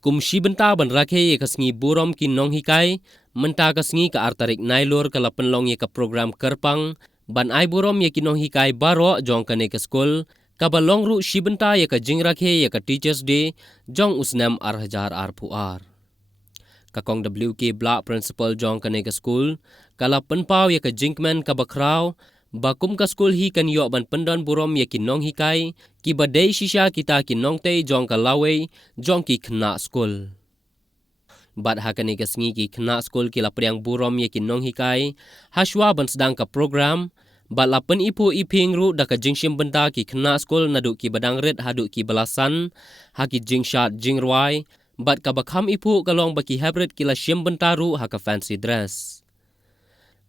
Kumshi benta ban Rakhe ye ka Sngi Burom ki Nonghikai menta ka Sngi ka artarik nailor ka lapenlong ye ka program kerpang ban ai Burom ye ki Nonghikai baro jong ka ne ka skul ka balong ru shibenta ye ka jing Rakhe ye ka Teachers Day jong usnam ar puar ka kong WK Block Principal jong ka ne ka skul ka lapenpau ye ka jingman ka bakrau bakum ka skul hi kan yo ban pendon Burom ye ki Nonghikai ki badai shisha kita ki nongte jong ka lawe jong ki khna skul bad hakani ka Sngi ki khna skul ki lapriang Burom ye ki Nonghikai haswa ban sedang ka program bad lapen ipu iping ru da ka jingshim benda ki khna skul nadu ki badang red hadu ki balasan ha ki jingshat jingrwai bad ka bakham ipu kalong baki hybrid ki la shim benda ru ha ka fancy dress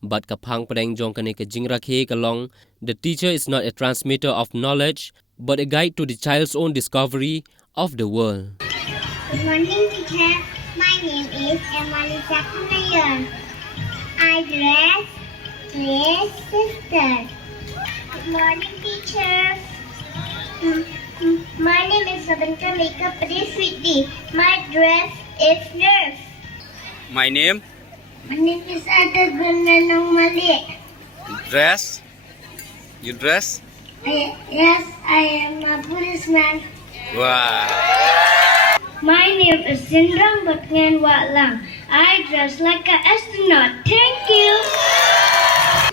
But kapang padang jong kane ka jing Rakhe kalong, the teacher is not a transmitter of knowledge, but a guide to the child's own discovery of the world. Good morning, teacher. My name is Emily Sakanayan. I dress with sister. Good morning, teacher. My name is Sabinka Makeup Sweetie. My dress is nurse. My name? My name is Ada Gunanong Mali. Dress? You dress? Yes, I am a policeman. Wow. My name is Sindrang Batngan Watlang. I dress like an astronaut. Thank you.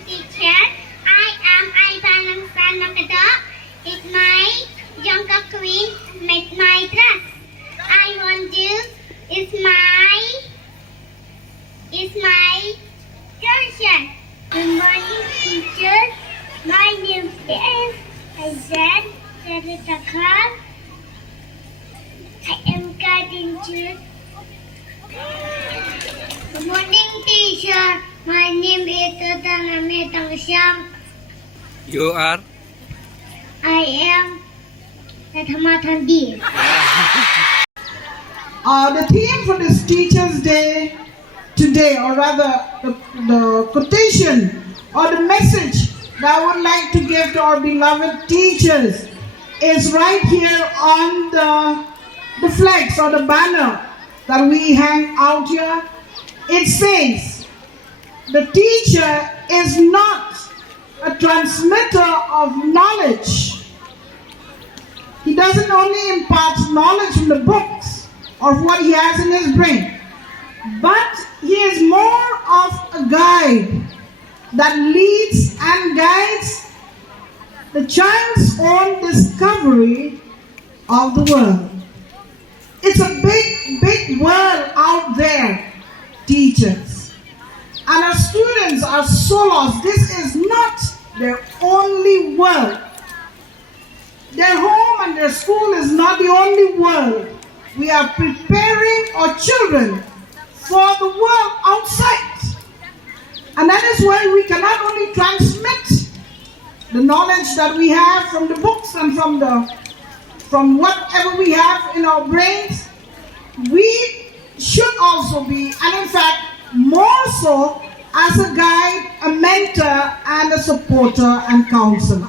Teacher, I am Ivanang Sanakada. It's my Jangka Queen make my dress. I want you. It's my tradition. Good morning, teacher. My name is Azad Saritakar. I am guiding you. Good morning, teacher. My name is Tataname Tangsyam. You are? I am Tathamatandi. The theme for this Teachers' Day today, or rather the quotation or the message that I would like to give to our beloved teachers is right here on the flags or the banner that we hang out here. It says, the teacher is not a transmitter of knowledge. He doesn't only impart knowledge from the books of what he has in his brain, but he is more of a guide that leads and guides the child's own discovery of the world. It's a big, big world out there, teachers. And our students are so lost. This is not their only world. Their home and their school is not the only world. We are preparing our children for the world outside. And that is why we cannot only transmit the knowledge that we have from the books and from whatever we have in our brains. We should also be, and in fact, more so, as a guide, a mentor, and a supporter and counselor.